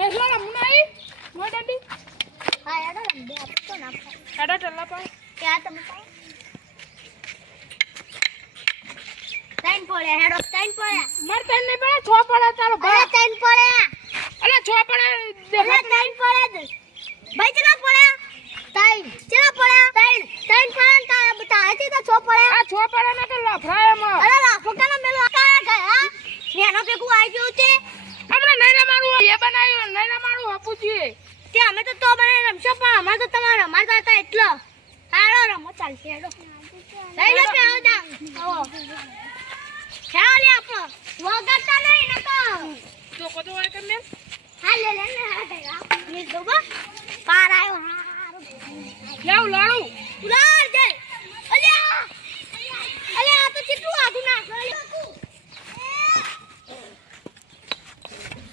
નેસલો નહીં મોય દાદી હા યાર રંબે આપતો ના કાડા ટલ્લા પા ક્યાં તમે ત્રણ પડ્યા હેડો ત્રણ પડ્યા. માર તને નહીં પડે છ પડે ચાલો ભાઈ ત્રણ પડ્યા. અલે છ પડે અરે દેખાય ત્રણ પડ્યા ભાઈ ચલા પડ્યા ત્રણ ચલા પડ્યા ત્રણ ત્રણ પડ્યા તારા બતા છે તો છ પડ્યા આ છો પડે ને કે લફરાય એમાં અરે લાફો કાનો મેલો કાયા ગયા નેનો ભેગું આવી ગયું છે હમણાં નહીં રમાડું એ બનાવ્યું નહીં રમાડું આપું છીએ તે અમે તો તો મને રમશો પણ અમાર તો તમારે રમાડતા હતા એટલો હાલો રમો ચાલશે હેડો લઈ લો પે આવતા? આવો. ખ્યાલ આપો વગાડતા નહીં ને તો. ચોકો તો હોય કે મેં હા લે લે ને હા દે ને દો પાર આવ્યો. હા લાવ લાડુ. ઉલાર દે અલ્યા અલ્યા આ તો કેટલું આધું નાખ અલ્યા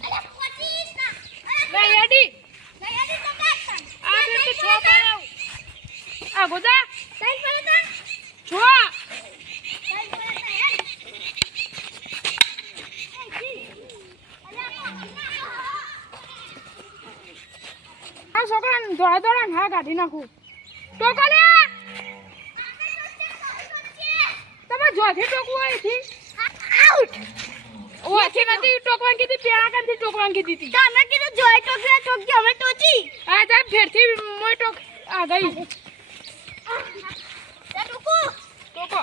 અલ્યા પચીસ ના લે યાડી અલ્યા યાદી તો કાઢતા આ બે તો છો પડે આ ગોદા સાઈડ પર હતા છો સાઈડ પર હતા યાર આ છોકરાને હા કાઢી નાખું. ટોકો લે તમે જોથી ટોકવું હોયથી આઉટ ઓથી નથી ટોકવાની કીધી પેણા કાંથી ટોકવાની કીધી હતી તમે કીધું જોઈ ટોકી ટોકી અમે ટોચી. આ જા ફેરથી મોય ટોક. આ ગઈ. ટોકો. ટોકો.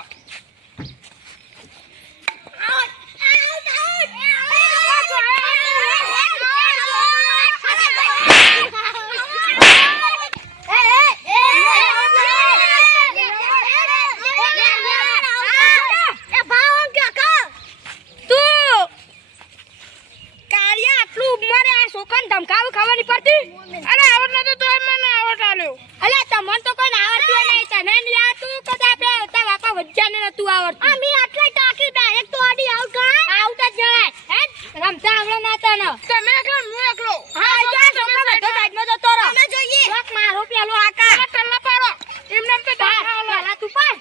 ધમકાવ ખાવાની પડતી? અરે આવડ ન તો મને આવડ આલ્યો. અલે તમને તો કોઈ આવડતું નહીં. તને નહીં આવડતું? કદા આપણે તા બાપા વજ્જાને નતું આવડતું અમે આટલા ટાકી ડાયરેક્ટ તો આડી આઉટ ગણાય આઉટ જ ગણાય હે રમતા આવડે ના તને તમે એકલો હું એકલો હા જા છોકરા બધો સાઈડમાં જતો રહો અમે જોઈએ રોક મારો પેલો આકા આ ટલ્લા પાડો એમને એમ તો દાખલા આલો. પેલા તું પાડ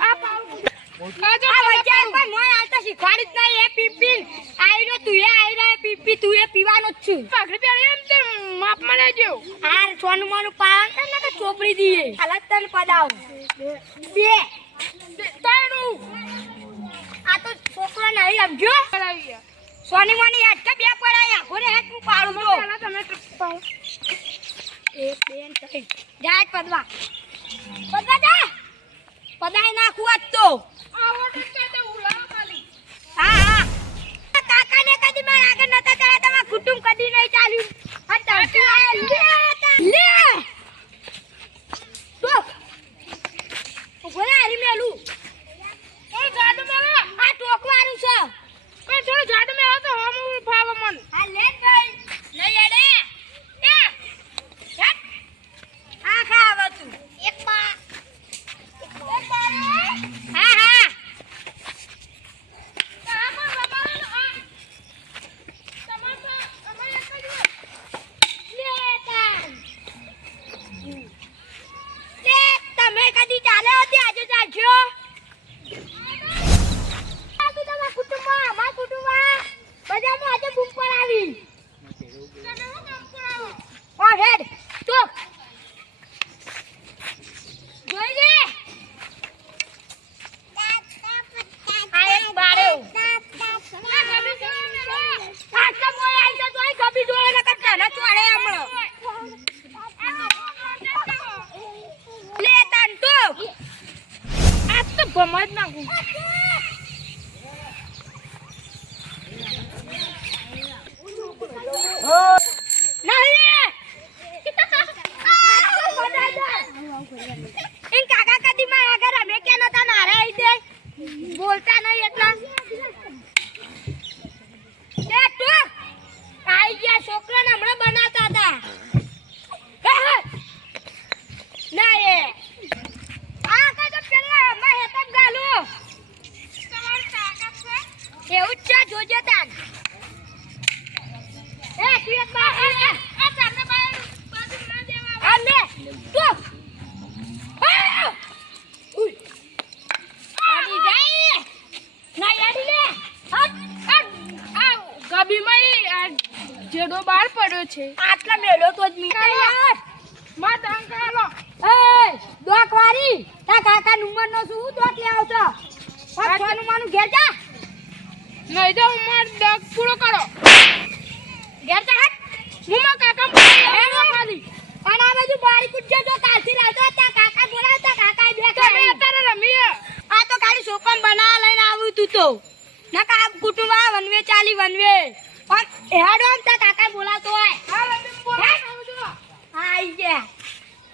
આ પાડો. આ જો આ ટલ્લા વજ્જા પાડો. પણ મોય આવતા શીખવાડી જ નહીં એ પીપીન આઈરો તું એ આઈરા એ પીપી તું એ પીવાનો જ છું. પાઘડી પહેરી એમ તે માપમાં લેજો હાર સોનું માનું પાવન છે ને કે ચોપડી દીએ. હાલત તન પડાવ બે. તાણું આ તો છોકરો નહીં સમજો. સોની માની યાદ કે બે પડાયા? ઘોરે હેત હું પાડું તો. તમે પાડો. એક બે ત્રણ. જાય પદવા. પદવા જા. પદાય નાખું આજ તો. આવો તો હા કાકા ને કદી મારા આગળ નતા ચાલે તમારા કુટુંબ કદી નહીં ચાલ્યું હતા તું આ લે તા. લે તો ઊભો રે હરી મેલું ઓય જાડુ મેલો. આ ટોકવાનું છે ઓય થોડું જાડુ મેલો તો હમ ફાવે મન. આ લે ભાઈ લઈ આડે એ હેટ આ ખાવ તું એક પા એક પા હા હા આમાં રમાડો ને, આ. તમારે તો અમારે એક જ હોય. લે તાન લે તમે કદી ચાલે હતી આજે ચાલજો આ તું તમારા કુટુંબમાં અમારા કુટુંબમાં બધામાં આજે બૂમ પડાવી તમે હું કામ કરાવો? ઓ હેડ તો જોઈ લે આ એક બાળ્યો આ ગમી ગયો મેલો. આટલા મોય આવી તો તોય કભી જોડે ન કરતા ન ચોડે હમણો લે તાન તો આ તો ભમાઈ જ નાખું. નહીં ઇન કાકા કદી મારા આગળ અમે કે નતા નારે આઈ દે બોલતા નહીં એટલા લે તું આઈ ગયા છોકરાને હમણાં બનાવતા હતા હે, હે. ના એ આ કાકા પેલા અમાર હેતમ ગાલું તમારી તાકાત છે? એવું જ છે જોજે તાન એ તું એક બાર એ એ આ તમને બહાર બાજુ ના દેવા. આ લે તું આ ઉઈ આડી જાય ના યાડી લે હટ હટ આ ગબીમાં ઈ આ જેડો બહાર પડ્યો છે આટલા મેળો તો જ મીઠા યારમાં ડાંગ કાલો એ દોક તા કાકા નુંબર નો શું દોક લે આવતો પાછ છનું માનું ઘેર નહીં તો. માર ડગ પૂરો કરો ઘેર જા હટ હું માં કાકા હેડો ખાલી. અને આ બાજુ બારી કુજ્જે જો કાલથી લાવતો તા કાકા બોલાવતા કાકા બે ખાલી અત્યારે રમીએ. આ તો ખાલી સોકમ બના લઈને આવ્યું તું તો. ના કા કુટુંબ આ વનવે ચાલી વનવે. પણ હેડો આમ તા કાકા બોલાવતો હોય. હા રમી બોલાવું છું. આઈ ગયા.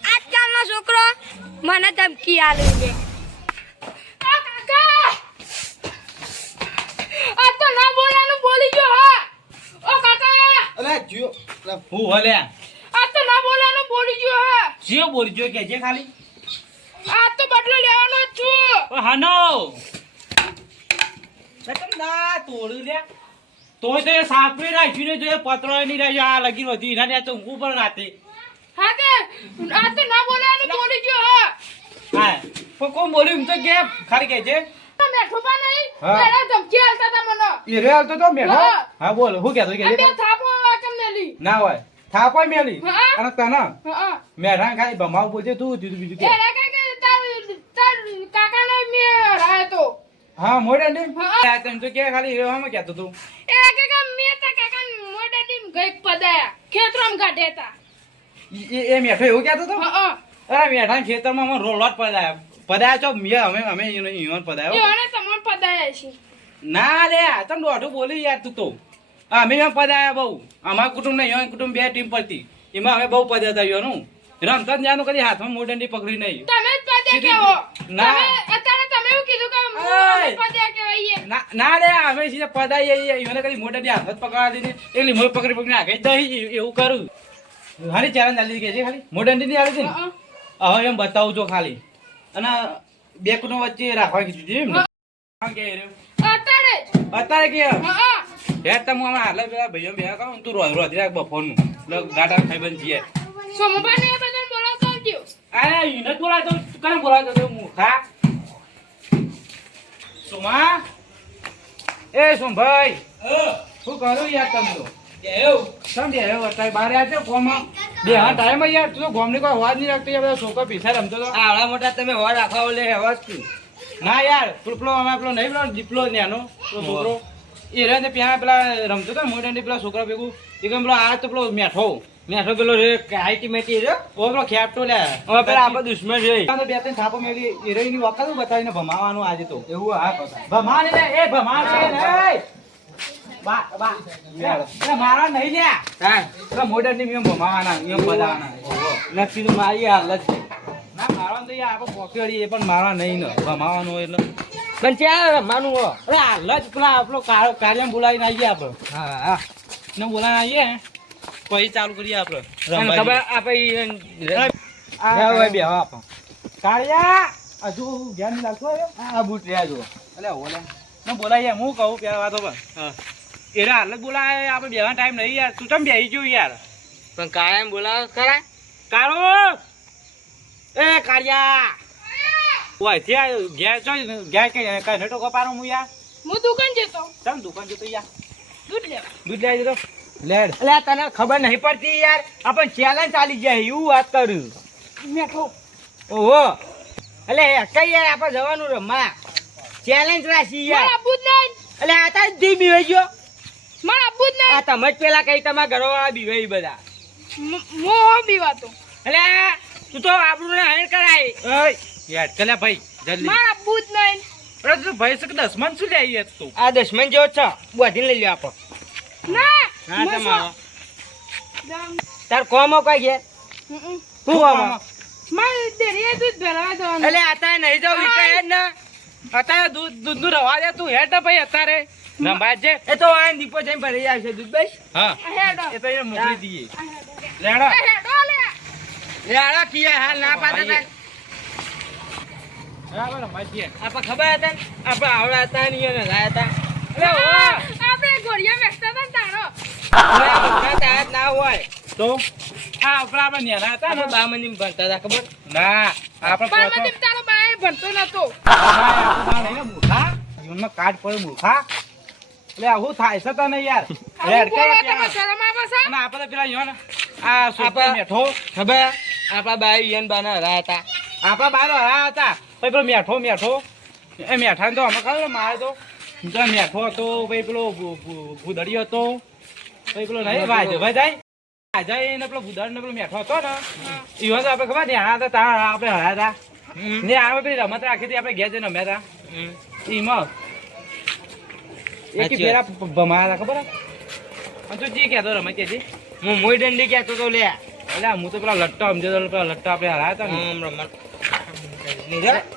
આજકાલનો છોકરો મને ધમકી આલે છે. કાકા! આ તો ના બોલાનું બોલી ગયો હા. ઓ કાકા! અલે જીઓ. હું હલ્યા આ તો ના બોલાનું બોલી ગયો હા. જીઓ બોલી જો કે જે ખાલી? આ તો બદલો લેવાનો છું. ઓ હાનો. લતમ ના તોડું લે. તોય તો એ સાપરે રાખ્યું ને જો એ પત્રો ની રાખ્યો. આ લગી હતી એના ત્યાં તો ઊંઘું પણ રાતે હા કે આ તો ના બોલાનું બોલી ગયો હા. હા. કોણ બોલ્યું? એમ તો કે ખાલી કે છે મેઠો પા નહીં? હા. ધમકી આલતા તા મને. એ રે હાલતો તો મેઠો? હા. હા બોલ હું કહેતો કે બે થાપો વાચમ મેલી? ના હોય. થાપાય મેલી. અને તને? ખાલી ભમાવ બોલજે તું જુદું બીજું કે? એરા કે કે તાર તાર કાકાને મે તો. હા મોડે ને હા. તને તો કે ખાલી રેવામાં કહેતો તું એ કે કે મે તા કાકા મોઢે ડીમ ગઈ પદાયા ખેતરમ ગાઢે તા એ એ મેઠો એવું કહેતો તો હા અરે મેઠા ખેતરમાં અમે રોલોટ પડાયા પડાયા છો. મેં અમે અમે ઈવન પદાયા છે. ના લે તમ દોઢું બોલી યાર તું તો. અમે એમ પદાયા બહુ. અમારા કુટુંબ ને ઈવન કુટુંબ બે ટીમ પડતી. એમાં અમે બહુ પદાતા ઈવનું. રમતા જ જાનું કદી હાથમાં મોડંડી પકડી નહીં. તમે જ પદ્યા કેવો? ના. અત્યારે તમે એવું કીધું કે. પદ્યા ના ના અમે સીધા પદાઈએ ઈવને કદી મોડંડી હાથ જ પકડવા દીધી. એટલી મોડ પકડી પકડી આગળ દહીં એવું કરું. હારી ચેલેન્જ આલી કે છે ખાલી. મોડંડી ની આલી હતી હવે એમ બતાવું છો ખાલી. અને બે કુટુંબ વચ્ચે રાખવા કીધું છે એમ કે. અત્યારે કે હા હેડ તમે હમણાં હાલે પેલા ભાઈઓ બે કહો તું રોજ રોજ રાખ બફોરનું એટલે ગાડા ખાઈ બંધ છીએ સોમભાઈ ને એ બધાને બોલાવતો આવજો. અરે એને જ બોલાવતો તું બોલાવતો તો મૂર્ખા. સોમા? એ સોમભાઈ. શું કરું યાર તમે તો? બે અત્યારે બહાર આવ્યા ગોમાં બે હા ટાઈમ યાર. તું તો ગોમની કોઈ અવાજ નહીં રાખતો યાર. બધા છોકરો પીછા રમતો તો. આવડા મોટા તમે હોવા રાખવા ઓલે હવા જ ના યાર પેલો અમે પેલો નહીં પેલો દીપલો નેનો છોકરો. એ રહે ને ત્યાં પેલા રમતો હતો ને મોટા ને પેલા છોકરા ભેગું. એ કેમ પેલો આ તો પેલો મેઠો. મેઠો પેલો રે હાઈટી મેટી રે ઓ પેલો ખેપટો લે. હવે પેલા આપણે દુશ્મન છે. તો બે ત્રણ થાપો મેલી. હિરોઈનની વખત બતાવીને ભમાવાનું આજે તો. એવું હા ભમાને ભમા એ ભમાને ને. એ. બા બા. એ, એ મારા નહીં લે હા પેલા ની એમ ભમાવાના એમ બતાવવાના નક્કી તો મારી હાલ છે. ના મારવા તો યાર આપણે પોકેડી એ પણ મારવા નહીં ને. ભમાવાનું એટલે. પણ ત્યાં રમવાનું હો. અરે હાલ જ પેલા આપણો કાર્યમાં બોલાવીને આવીએ આપણે. હા હા. ને બોલાવીને આવીએ. પછી ચાલુ કરીએ આપણે. ખબર આપણે બે હજુ ધ્યાન આ બૂટ રહ્યા જુઓ. ઓલે. ને હું કહું પેલા વાતો પણ હા. એરા હાલ જ આપણે બેવા ટાઈમ નહીં યાર. તું ચમ બેહી ગયું યાર? પણ કાયમ બોલાવો ખરા? કાળો! એ કાળિયા! ઓય ત્યાં ઘેર છો ઘેર કે કઈ નેટો કપારો હું યાર. હું દુકાન જતો. ચમ દુકાન જતો યાર. દૂધ લેવા. દૂધ લઈ જતો? લેડ. એટલે તને ખબર નહીં પડતી યાર. આપણ ચેલેન્જ ચાલી જાય એવું વાત કરું. મેઠો ઓહો. એટલે કઈ યાર આપણે જવાનું રમવા? ચેલેન્જ રાખી યાર. એટલે આ તાર દી બીવાઈ ગયો. મારા આબુ જ આ તમે જ પેલા કઈ તમારા આ બીવાઈ બધા. નહીં મો બીવાતો એટલે તું તો આપણું ને હાઈર કરાય. ઓય યાર કલે ભાઈ જલ્દી. મારા આબુ જ નહીં. અરે તું ભાઈ સક દસમન શું લે યાર તું? આ દશમન જેવો છે. બોધી લઈ લ્યો આપો ના હા તમારો. તાર કોમો કઈ ઘેર? તું કોમો મારે દેરી દૂધ ભરાવા દો એટલે આતા નહીં જાવ વિચાર ને. અત્યારે દૂધ દૂધનું રવા દે તું હેડ ભાઈ અત્યારે. રંભાજ એ તો આ દીપો જઈને ભરી આવશે દૂધ બસ. હા. એ તો એ મોકલી દઈએ. આ લેડો. લે. યાર કિયા હાલ ના હતા બરાબર ખબર હતા ને? આપણે આવડા હતા ને એને લાયા હતા. આપણે ઘોડિયા મેકતા હતા તારો. તાર ના હોય. તો? આ આપણા આપણે હતા ને આપણે ભણતા હતા ખબર? ના આપણે તારો ભણતો નતો. જીવનમાં કાટ પડે મૂર્ખા. એટલે આવું થાય છે તને યાર? આવું બોલો હેડ તમે કે શરમ આવે છે અને આપણે પેલા યો ને આ સુપર મેઠો. ખબર? આપણા બાઈ યન બાના હરા હતા. આપણા બાર હરા હતા. પછી પેલો મેઠો મેઠો. એ મેઠાને તો અમે ખબર મારે તો. તો મેઠો હતો પછી પેલો ભૂદડી હતો. પછી પેલો નહીં ભાઈ ભાઈ જાય આજે એને પેલો ભૂદડ ને પેલો મેઠો હતો ને. ઈવન આપણે ખબર ને હા હતા ત્યાં આપણે હરા હતા. ને આપણે પેલી રમત રાખી હતી આપણે ઘેર જઈને રમ્યા હતા. એમાં એક ફેરા ભમાયા હતા ખબર હે? અને તું જી કહેતો રમત જી. હું મોઈ દંડી કહેતો તો લે. એટલે હું તો પેલા લટ્ટો સમજો તો પેલા લટ્ટો આપણે હરાયા હતા ને. હમ, રમત.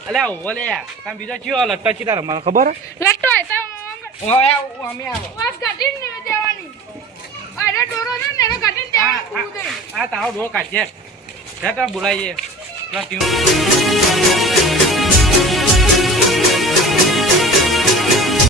અલે ઓલે તમે બીજો ચિયો લટ્ટો ચીતા રમવાનો ખબર હે? લટ્ટો હોય તો અમે આવો દેવાની. અરે ડોરો ને દેવાની આ તારો ડોળ કાઢજે. હે બોલાવીએ પેલા ટ્યુન